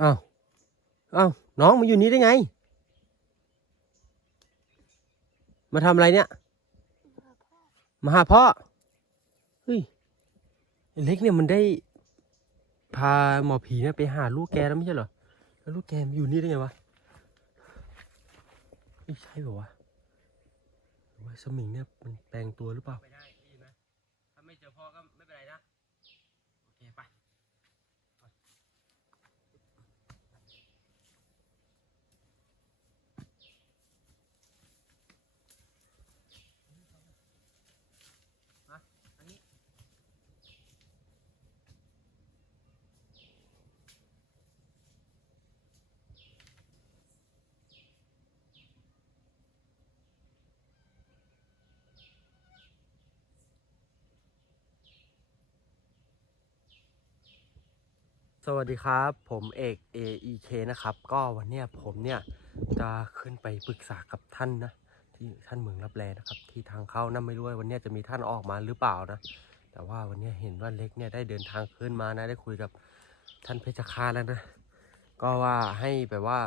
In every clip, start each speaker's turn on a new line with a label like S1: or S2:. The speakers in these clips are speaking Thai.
S1: อ้าวอ้าวน้องมาอยู่นี่ได้ไง มาทำอะไรเนี่ย มาหาพ่อ เฮ้ยไอ้เล็กเนี่ยมันได้ พาหมอผีเนี่ยไปหาลูกแกแล้วไม่ใช่เหรอ แล้วลูกแกมาอยู่นี่ได้ไงวะไม่ใช่เหรอวะหรือว่าสมิงเนี่ยมันแปลงตัวหรือเปล่า ไปได้ได้ยินไหมถ้าไม่เจอพ่อก็ไม่เป็นไรนะ โอเคไป อันนี้ สวัสดีครับ ผมเอก AEK นะครับ ก็วันเนี้ยผมเนี่ยจะขึ้นไปปรึกษากับท่านนะ ที่ท่านเมืองรับแลนะครับ ที่ทางเข้านะไม่รู้ว่าวันเนี้ยจะมีท่านออกมาหรือเปล่านะ แต่ว่าวันเนี้ยเห็นว่าเล็กเนี่ยได้เดินทางขึ้นมานะได้คุยกับท่านเพชรฆาตแล้วนะ ก็ว่าให้แบบว่า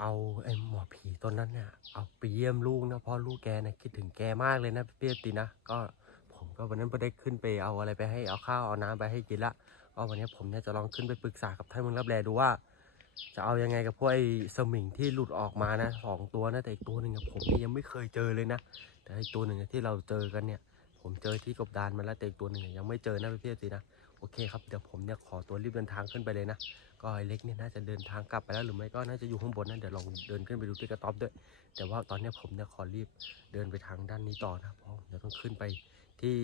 S1: เอาไอ้หมอผีตนนั้นเนี่ยเอาไปเยี่ยมลูกนะเพราะลูกแกเนี่ยคิดถึงแกมากเลยนะเพี่ตีนะก็ผมก็วันนั้นไ่ได้ขึ้นไปเอาอะไรไปให้เอาข้าวเอาน้ำไปให้กินละ ก็วันนี้ผมเนี่ยจะลองขึ้นไปปรึกษากับท่านมืองรับแลดูว่า จะเอายังไงกับพวกไอ้สมิงที่หลุดออกมานะสองตัวนะแต่อีกตัวหนึ่งผมเนี่ยยังไม่เคยเจอเลยนะ แต่อีกตัวหนึ่งที่เราเจอกันเนี่ย ผมเจอที่กบดานมาแล้วแต่อีกตัวหนึ่งยังไม่เจอนะพี่ๆสินะโอเคครับเดี๋ยวผมเนี่ยขอตัวรีบเดินทางขึ้นไปเลยนะก็ไอ้เล็กเนี่ยน่าจะเดินทางกลับไปแล้วหรือไม่ก็น่าจะอยู่ข้างบนนะเดี๋ยวลองเดินขึ้นไปดูที่กระต๊อบด้วย แต่ว่าตอนนี้ผมเนี่ยขอรีบเดินไปทางด้านนี้ต่อนะเพราะเดี๋ยวต้องขึ้นไปที่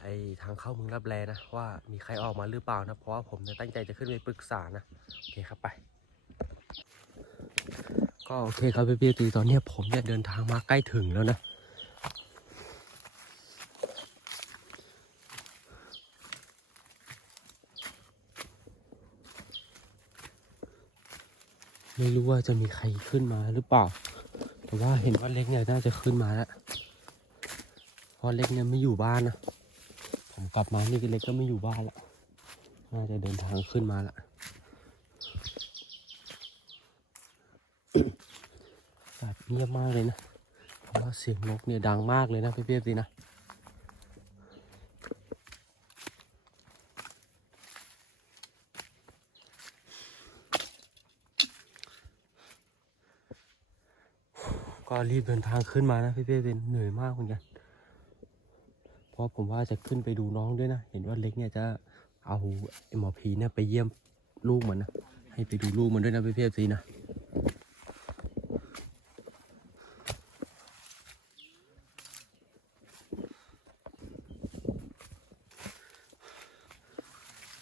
S1: ไอทางเข้าเมึงรับแลนะว่ามีใครออกมาหรือเปล่านะ เพราะว่าผมเนี่ยตั้งใจจะขึ้นไปปรึกษานะโอเคครับไป ก็โอเคครับพี่พี่ตีตอนนี้ผมเนี่ยเดินทางมาใกล้ถึงแล้วนะไม่รู้ว่าจะมีใครขึ้นมาหรือเปล่า แต่ว่าเห็นว่าเล็กเนี่ยน่าจะขึ้นมาแล้วเพราะเล็กเนี่ยไม่อยู่บ้านนะ ผมกลับมานี่ก็เล็กก็ไม่อยู่บ้านละน่าจะเดินทางขึ้นมาละแบบเงียบมากเลยนะเพราะว่าเสียงนกเนี่ยดังมากเลยนะพี่เพียบดีนะก็รีบเดินทางขึ้นมานะพี่เป้เป็นเหนื่อยมากเหมือนกัน ราะผมว่าจะขึ้นไปดูน้องด้วยนะ เห็นว่าเล็กเนี่ยจะเอาไอหมอผีเนี่ยไปเยี่ยมลูกมันนะ ให้ไปดูลูกมันด้วยนะพี่เป้สินะ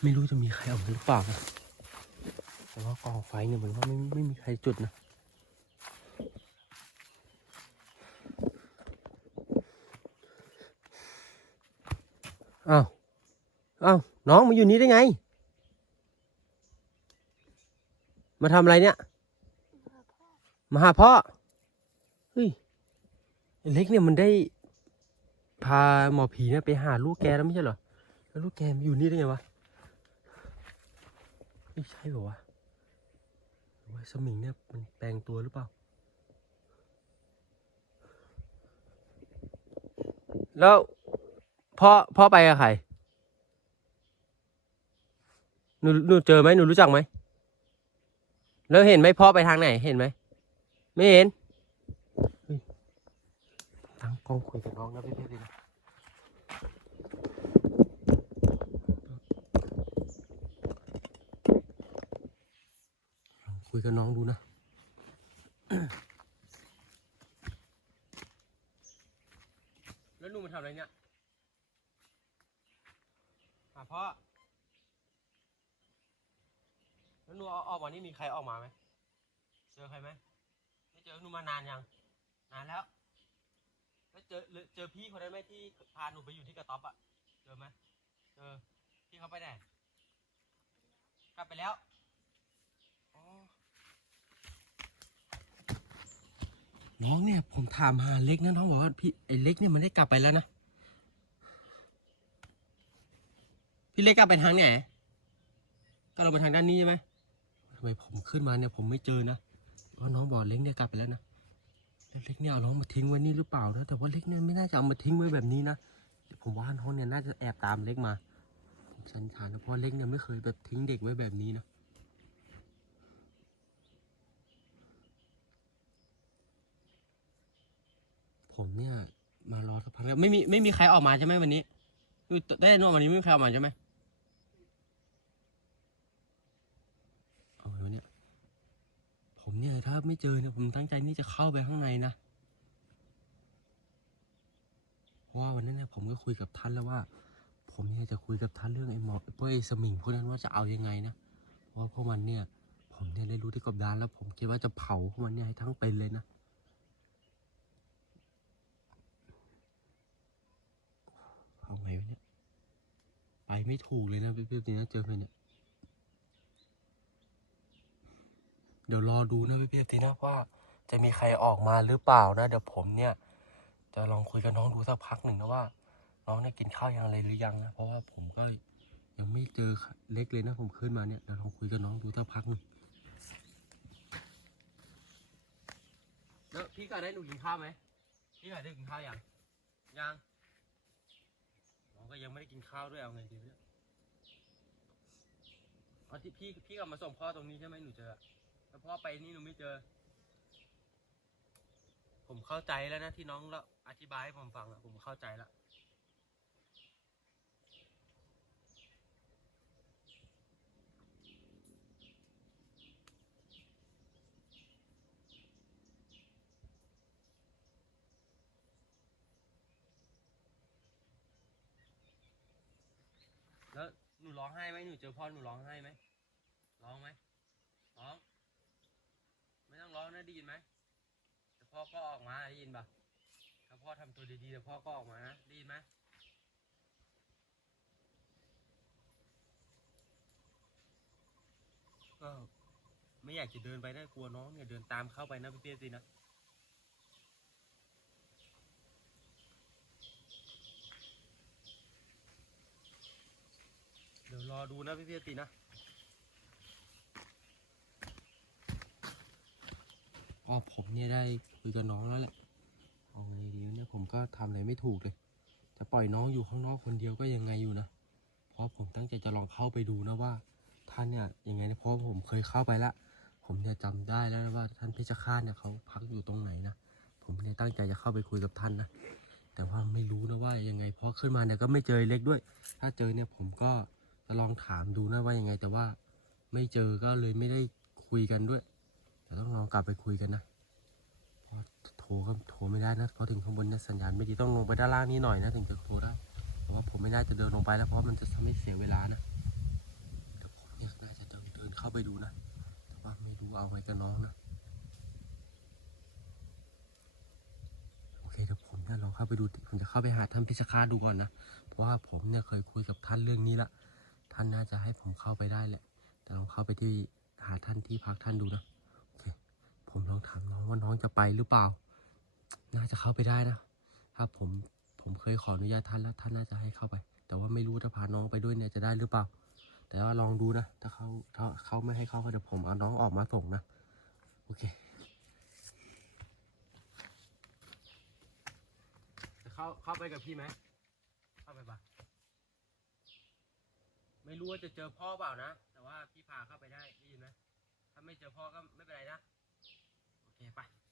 S1: ไม่รู้จะมีใครออกมาหรือเปล่านะแต่ว่ากองไฟเนี่ยเหมือนว่าไม่ไม่มีใครจุดนะ อ้าวอ้าวน้องมาอยู่นี่ได้ไง มาทำอะไรเนี่ย มาหาพ่อเฮ้ยเล็กเนี่ยมันได้ พาหมอผีเนี่ยไปหาลูกแกแล้วไม่ใช่เหรอแล้วลูกแกมาอยู่นี่ได้ไงวะไม่ใช่เหรอวะว่าสมิงเนี่ยมันแปลงตัวหรือเปล่า แล้ว พ่อพ่อไปกับใครหนูหนูเจอไหมหนูรู้จักไหมแล้วเห็นไหมพ่อไปทางไหนเห็นไหมไม่เห็นตั้งกล้องคุยกับน้องนะพี่เพื่อนเลยนะคุยกับน้องดูนะแล้วหนูมาทำอะไรเนี่ย พ่อ แล้วหนูอออกมานี่มีใครออกมาไหม เจอใครไหมไม่เจอหนูมานานยัง นานแล้ว แล้วเจอเจอพี่คนนั้นไหมที่พาหนูไปอยู่ที่กระต๊อบอะเจอไหมเจอพี่เขาไปไหน กลับไปแล้วอ๋อน้องเนี่ยผมถามหาเล็กนะน้องบอกว่าพี่ไอ้เล็กเนี่ยมันได้กลับไปแล้วนะ พี่เล็กกลับไปทางไหนก็เรามาทางด้านนี้ใช่ไหมทำไมผมขึ้นมาเนี่ยผมไม่เจอนะเพราะน้องบอกเล็กเนี่ยกลับไปแล้วนะแล้วเล็กเนี่ยเอาน้องมาทิ้งไว้นี่หรือเปล่านะแต่ว่าเล็กเนี่ยไม่น่าจะเอามาทิ้งไว้แบบนี้นะผมว่าน้องเนี่ยน่าจะแอบตามเล็กมา ผมสันนิษฐานนะเพราะเล็กเนี่ยไม่เคยแบบทิ้งเด็กไว้แบบนี้นะผมเนี่ยมารอสักพักแล้วไม่มีไม่มีใครออกมาใช่ไหมวันนี้ได้นอนวันนี้ไม่มีใครออกมาใช่ไหม เอาไงวะเนี่ย ผม เนี่ยถ้าไม่เจอเนี่ยผมตั้งใจนี่จะเข้าไปข้างในนะเพราะว่าวันนั้นเนี่ยผมก็คุยกับท่านแล้วว่า ผมเนี่ยจะคุยกับท่านเรื่องไอ้หมอพวกไอ้สมิงพวกนั้นว่าจะเอายังไงนะเพราะว่าพวกมันเนี่ย ผมเนี่ยได้รู้ที่กบดานแล้ว ผมคิดว่าจะเผาพวกมันเนี่ยให้ทั้งเป็นเลยนะเอาไงวะเนี่ยไปไม่ถูกเลยนะเพี่เพี่นะเจอไปเนี่ย เดี๋ยวรอดูนะพี่เพียทีนะว่า จะมีใครออกมาหรือเปล่านะ เดี๋ยวผมเนี่ย จะลองคุยกับน้องดูสักพักหนึ่งนะว่า น้องเนี่ยกินข้าวยังอะไรหรือยังนะเพราะว่าผมก็ยังไม่เจอเล็กเลยนะผมขึ้นมาเนี่ยเดี๋ยวลองคุยกับน้องดูสักพักหนึ่งแล้วพี่ก็ได้หนูกินข้าวไหมพี่ก็ได้กินข้าวยังยังน้องก็ยังไม่ได้กินข้าวด้วยเอาไงดีเนี่ยอ๋อที่พี่พี่กลับมาส่งพ่อตรงนี้ใช่ไหมหนูเจอ แล้วพ่อไปนี่หนูไม่เจอ ผมเข้าใจแล้วนะที่น้องแล้วอธิบายให้ผมฟังอะผมเข้าใจแล้วแล้วหนูร้องไห้ไหมหนูเจอพ่อหนูร้องไห้ไหมร้องไหมร้อง ร้องนะได้ยินไหมแต่พ่อก็ออกมาได้ยินปะถ้าพ่อทำตัวดีๆเดี๋ยวพ่อก็ออกมานะได้ยินไหมก็ไม่อยากจะเดินไปนะกลัวน้องเนี่ยเดินตามเข้าไปนะพี่เตี้ยสินะเดี๋ยวรอดูนะพี่เตี้ยสินะ ก็ผมเนี่ยได้คุยกับน้องแล้วแหละเอาไงดีวเนี่ยผมก็ทำอะไรไม่ถูกเลยจะปล่อยน้องอยู่ข้างนอกคนเดียวก็ยังไงอยู่นะเพราะผมตั้งใจจะลองเข้าไปดูนะว่า ท่านเนี่ยยังไงนะเพราะผมเคยเข้าไปแล้วผมเนี่ยจำได้แล้วนะว่าท่านเพชฌฆาตเนี่ยเขาพักอยู่ตรงไหนนะผมเนี่ยตั้งใจจะเข้าไปคุยกับท่านนะแต่ว่าไม่รู้นะว่ายังไงเพราะขึ้นมาเนี่ยก็ไม่เจอเล็กด้วย ถ้าเจอเนี่ยผมก็จะลองถามดูนะว่ายังไง แต่ว่าไม่เจอก็เลยไม่ได้คุยกันด้วย ดี๋ยวต้องลองกลับไปคุยกันนะเพราะโทรก็โทรไม่ได้นะเพราะถึงข้างบนนี่ยสัญญาณไม่ดีต้องลงไปด้านล่างนี้หน่อยนะถึงจะโทรได้เพราะว่าผมไม่น่าจะเดินลงไปแล้วเพราะมันจะทำให้เสียเวลานะเดี๋ยวผมเนี่ยน่าจะเดินเดินเข้าไปดูนะแต่ว่าไม่รู้เอาไงกับน้องนะโอเคเดี๋ยวผมเนี่ยลองเข้าไปดูผมจะเข้าไปหาท่านพิชคาดูก่อนนะเพราะว่าผมเนี่ยเคยคุยกับท่านเรื่องนี้ละท่านน่าจะให้ผมเข้าไปได้แหละแต่ลองเข้าไปที่หาท่านที่พักท่านดูนะ ว่าน้องจะไปหรือเปล่า น่าจะเข้าไปได้นะถ้าผมผมเคยขออนุญาตท่านแล้วท่านน่าจะให้เข้าไป แต่ว่าไม่รู้ถ้าพาน้องไปด้วยเนี่ยจะได้หรือเปล่า แต่ว่าลองดูนะ ถ้าเขาถ้าเขาไม่ให้เข้าก็เดี๋ยวผมเอาน้องออกมาส่งนะโอเคจะเข้าเข้าไปกับพี่ไหมเข้าไปปะไม่รู้ว่าจะเจอพ่อเปล่านะ แต่ว่าพี่พาเข้าไปได้ได้ยินไหมถ้าไม่เจอพ่อก็ไม่เป็นไรนะ โอ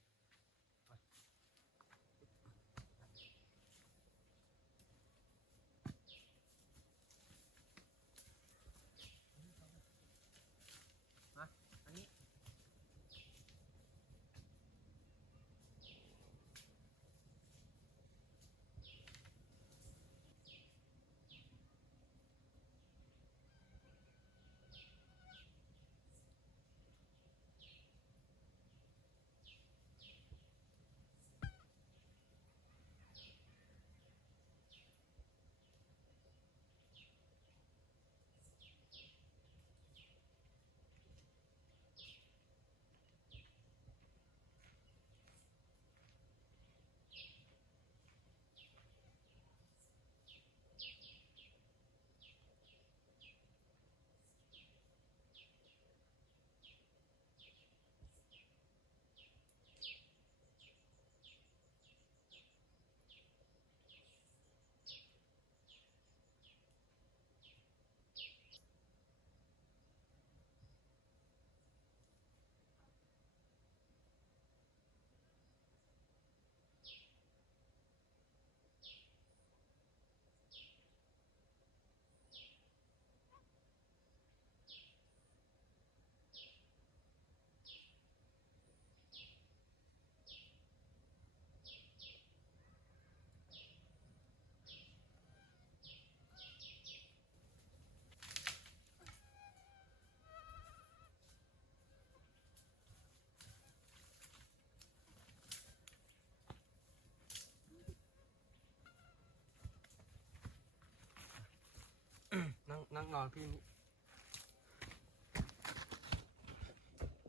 S1: งนอนพี่นี่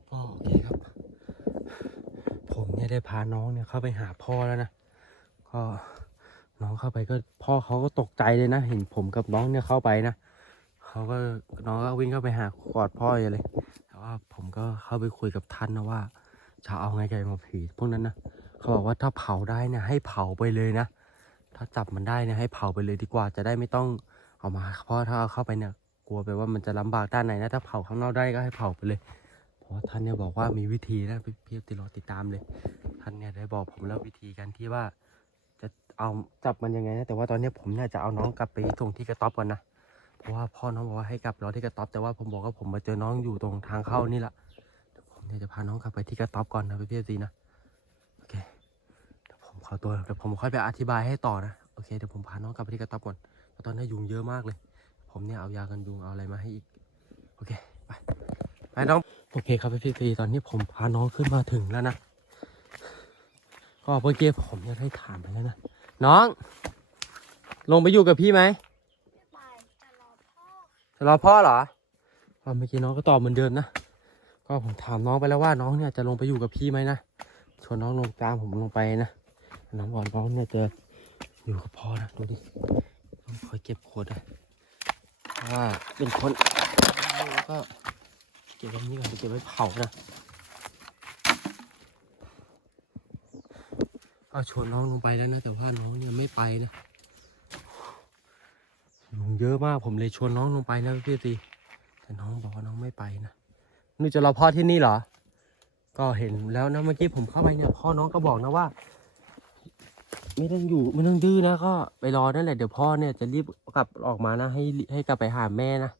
S1: ก็โอเคครับ ผมเนี่ยได้พาน้องเนี่ยเข้าไปหาพ่อแล้วนะ ก็น้องเข้าไปก็พ่อเขาก็ตกใจเลยนะ เห็นผมกับน้องเนี่ยเข้าไปนะเขาก็น้องก็วิ่งเข้าไปหากอดพ่ออยู่เลยแต่ว่าผมก็เข้าไปคุยกับท่านนะว่าจะเอาไงกับไอ้หมอผีพวกนั้นนะเขาบอกว่าถ้าเผาได้เนี่ยให้เผาไปเลยนะ ถ้าจับมันได้เนี่ยให้เผาไปเลยดีกว่าจะได้ไม่ต้อง เอามาเพราะถ้าเอาเข้าไปเนี่ยกลัวไปว่ามันจะลำบากด้านไหนนะถ้าเผาข้างนอกได้ก็ให้เผาไปเลย เพราะท่านเนี่ยบอกว่ามีวิธีนะพี่พี่ติดรอติดตามเลย ท่านเนี่ยได้บอกผมแล้ววิธีการที่ว่า จะเอาจับมันยังไงนะแต่ว่าตอนนี้ผมเนี่ยจะเอาน้องกลับไปส่งที่กระต๊อบก่อนนะเพราะว่าพ่อน้องบอกว่าให้กลับรอที่กระต๊อบแต่ว่าผมบอกว่าผมมาเจอน้องอยู่ตรงทางเข้านี่แหละเดี๋ยวผมเนี่ยจะพาน้องกลับไปที่กระต๊อบก่อนนะพี่พี่ซีนะโอเคเดี๋ยวผมขอตัวเดี๋ยวผมค่อยไปอธิบายให้ต่อนะโอเคเดี๋ยวผมพาน้องกลับไปที่กระต๊อบก่อน ตอนนี้ยุงเยอะมากเลย ผมเนี่ยเอายากันยุงเอาอะไรมาให้อีก โอเค ไป ไปน้อง โอเคครับพี่พี่ตอนนี้ผมพาน้องขึ้นมาถึงแล้วนะ ก็เมื่อกี้ผมเนี่ยได้ถามไปแล้วนะ น้อง ลงไปอยู่กับพี่ไหม
S2: จะรอพ่อ
S1: จะรอพ่อเหรอก็เมื่อกี้น้องก็ตอบเหมือนเดิมนะ ก็ผมถามน้องไปแล้วว่าน้องเนี่ยจะลงไปอยู่กับพี่ไหมนะชวนน้องลงตามผมลงไปนะ น้องบอกน้องเนี่ยจะอยู่กับพ่อนะดูดิ ต้องคอยเก็บขวดนะว่าเป็นคนแล้วก็เก็บไว้นี่ก่อนเก็บไว้เผานะก็ชวนน้องลงไปแล้วนะ แต่ว่าน้องเนี่ยไม่ไปนะยุงเยอะมากผมเลยชวนน้องลงไปนะพี่ตีแต่น้องบอกว่าน้องไม่ไปนะนี่จะรอพ่อที่นี่เหรอ ก็เห็นแล้วนะเมื่อกี้ผมเข้าไปเนี่ยพ่อน้องก็บอกนะว่า ไม่ต้องอยู่ไม่ต้องดื้อนะก็ไปรอนั่นแหละเดี๋ยวพ่อเนี่ยจะรีบกลับออกมานะให้ให้กลับไปหาแม่นะ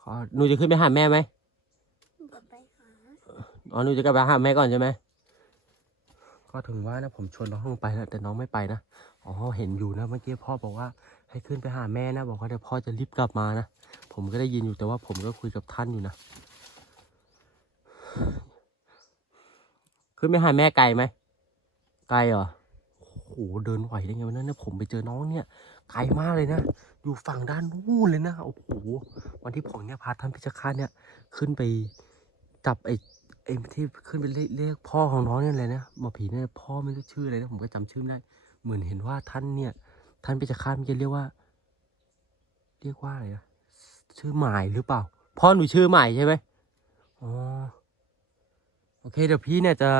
S1: ขอหนูจะขึ้นไปหาแม่ไหม
S2: หนูก็ไปหา
S1: อ๋อหนูจะกลับไปหาแม่ก่อนใช่ไหมก็ถึงว่านะผมชวนน้องลงไปแล้วแต่น้องไม่ไปนะอ๋อเห็นอยู่นะเมื่อกี้พ่อบอกว่าให้ขึ้นไปหาแม่นะ บอกว่าเดี๋ยวพ่อจะรีบกลับมานะผมก็ได้ยินอยู่แต่ว่าผมก็คุยกับท่านอยู่นะขึ้นไปหาแม่ไกลไหมไกลเหรอโอ้โหเดินไหวได้ไงวันนั้นเนี่ยผมไปเจอน้องเนี่ยไกลมากเลยนะอยู่ฝั่งด้านนู้นเลยนะโอ้โหวันที่ผมเนี่ยพาท่านพิชคาตเนี่ยขึ้นไปจับไอ้ไอ้ที่ขึ้นไปเรียกพ่อของน้องเนี่ยเลยนะหมอผีเนี่ยพ่อไม่รู้ชื่ออะไรนะผมก็จำชื่อไม่ได้เหมือนเห็นว่าท่านเนี่ย ท่านพิชคาตมันจะเรียกว่า เรียกว่าอะไรนะชื่อหมายหรือเปล่า พ่อหนูชื่อหมายใช่ไหมอ๋อโอเคเดี๋ยวพี่เนี่ยจะ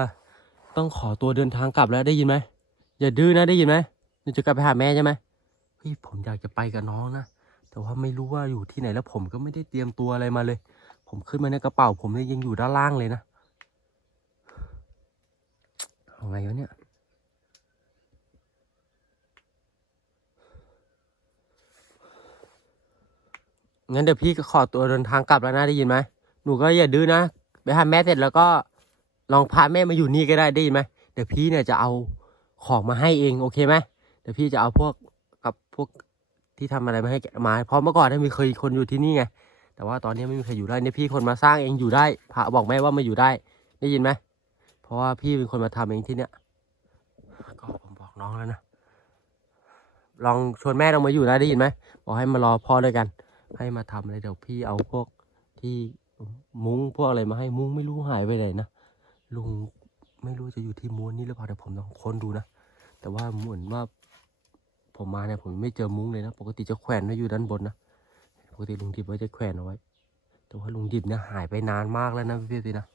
S1: ต้องขอตัวเดินทางกลับแล้วได้ยินไหม อย่าดื้อนะได้ยินไหมหนูจะกลับไปหาแม่ใช่ไหมพี่ผมอยากจะไปกับน้องนะแต่ว่าไม่รู้ว่าอยู่ที่ไหนแล้วผมก็ไม่ได้เตรียมตัวอะไรมาเลย ผมขึ้นมาในกระเป๋า ผมเนี่ยยังอยู่ด้านล่างเลยนะเอาไงวะเนี่ยงั้นเดี๋ยวพี่ก็ขอตัวเดินทางกลับแล้วนะได้ยินไหมหนูก็อย่าดื้อนะไปหาแม่เสร็จแล้วก็ลองพาแม่มาอยู่นี่ก็ได้ได้ยินไหมเดี๋ยวพี่เนี่ยจะเอา ของมาให้เองโอเคไหมเดี๋ยวพี่จะเอาพวกกับพวกที่ทำอะไรมาให้แกมาเพราะเมื่อก่อนเนี่ยมีเคยคนอยู่ที่นี่ไงแต่ว่าตอนนี้ไม่มีใครอยู่ได้เนี่ยพี่คนมาสร้างเองอยู่ได้พระบอกแม่ว่ามาอยู่ได้ ได้ยินไหมเพราะว่าพี่เป็นคนมาทำเองที่เนี้ยก็ผมบอกน้องแล้วนะลองชวนแม่ลองมาอยู่นะได้ยินไหมบอกให้มารอพ่อด้วยกัน ให้มาทำอะไรเดี๋ยวพี่เอาพวกที่มุ้งพวกอะไรมาให้มุ้งไม่รู้หายไปไหนนะลุง ไม่รู้จะอยู่ที่ม้วนนี่หรือเปล่าแต่ผมลองค้นดูนะ แต่ว่าเหมือนว่า ผมมาเนี่ยผมไม่เจอมุ้งเลยนะ ปกติจะแขวนไว้อยู่ด้านบนนะ ปกติลุงดิบไว้จะแขวนเอาไว้ แต่ว่าลุงดิบเนี่ยหายไปนานมากแล้วนะพี่ๆสินะ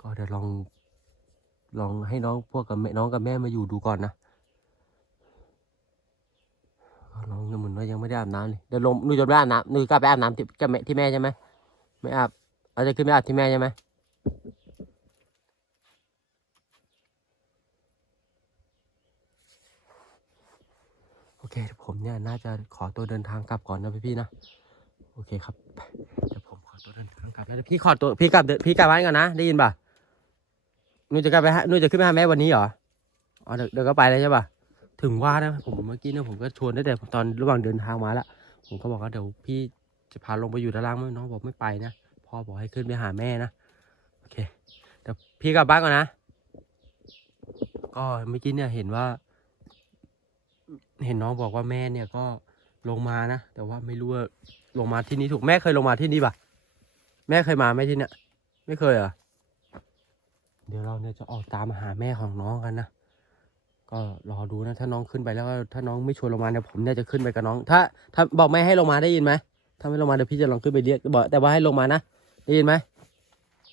S1: ก็เดี๋ยวลอง ลองให้น้องพวกกับแม่น้องกับแม่มาอยู่ดูก่อนนะก็น้องเนี่ยเหมือนว่ายังไม่ได้อาบน้ำเลยเดี๋ยวลงหนูจะไม่อาบน้ำหนูกลับไปอาบน้ำที่กับแม่ที่แม่ใช่ไหมไม่อาบเราจะขึ้นไปอาบที่แม่ใช่ไหม เคเดี๋ยวผมเนี่ยน่าจะขอตัวเดินทางกลับก่อนนะพี่ๆนะโอเคครับเดี๋ยวผมขอตัวเดินทางกลับแล้วพี่ขอตัวพี่กลับเดินพี่กลับบ้านก่อนนะได้ยินป่ะหนูจะกลับไปหาหนูจะขึ้นไปหาแม่วันนี้เหรออ๋อเดี๋ยวก็ไปเลยใช่ป่ะถึงว่านะผมเมื่อกี้เนี่ยผมก็ชวนได้แต่ตอนระหว่างเดินทางมาแล้วผมก็บอกว่าเดี๋ยวพี่จะพาลงไปอยู่ด้านล่างไหมน้องบอกไม่ไปนะพ่อบอกให้ขึ้นไปหาแม่นะโอเคเดี๋ยวพี่กลับบ้านก่อนนะ ก็เมื่อกี้เนี่ยเห็นว่า เห็นน้องบอกว่าแม่เนี่ยก็ลงมานะ แต่ว่าไม่รู้ว่าลงมาที่นี่ถูกแม่เคยลงมาที่นี่ปะแม่เคยมาไหมที่เนี่ยไม่เคยเหรอเดี๋ยวเราเนี่ยจะออกตามหาแม่ของน้องกันนะก็รอดูนะถ้าน้องขึ้นไปแล้วก็ถ้าน้องไม่ชวนลงมาเนี่ยผมเนี่ยจะขึ้นไปกับน้อง ถ้าถ้าบอกแม่ให้ลงมาได้ยินไหมถ้าไม่ลงมาเดี๋ยวพี่จะลองขึ้นไปเรียกบอกแต่ว่าให้ลงมานะได้ยินไหม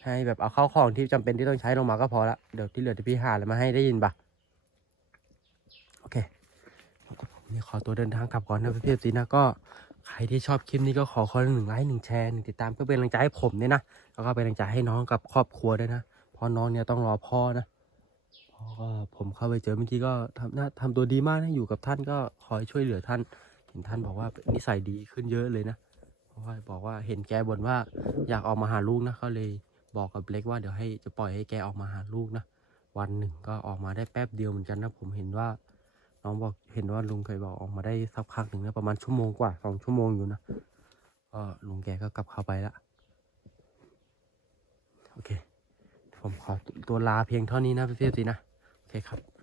S1: ให้แบบเอาเข้าวของที่จำเป็นที่ต้องใช้ลงมาก็พอละเดี๋ยวที่เหลือเดี๋ยวพี่หาอะไรมาให้ได้ยินปะโอเค นี่ขอตัวเดินทางกลับก่อนนะพี่ๆสินะก็ใครที่ชอบคลิปนี้ก็ขอคนหนึ่งไลค์หนึ่งแชร์หนึ่งติดตามเพื่อเป็นกำลังใจให้ผมเนี่ยนะแล้วก็เป็นกำลังใจให้น้องกับครอบครัวด้วยนะเพราะน้องเนี่ยต้องรอพ่อนะพ่อก็ผมเข้าไปเจอเมื่อกี้ก็ทำหน้าทำตัวดีมากนะอยู่กับท่านก็คอยช่วยเหลือท่าน เห็นท่านบอกว่านิสัยดีขึ้นเยอะเลยนะเพราะว่าบอกว่าเห็นแกบ่นว่าอยากออกมาหาลูกนะก็เลยบอกกับเล็กว่าเดี๋ยวให้จะปล่อยให้แกออกมาหาลูกนะวันหนึ่งก็ออกมาได้แป๊บเดียวเหมือนกันนะผมเห็นว่า น้องบอกเห็นว่าลุงเคยบอกออกมาได้สักพักหนึ่งนะประมาณชั่วโมงกว่าสองชั่วโมงอยู่นะก็ลุงแกก็กลับเข้าไปละโอเค ผมขอตัวลาเพียงเท่านี้นะพี่ๆสินะ โอเคครับ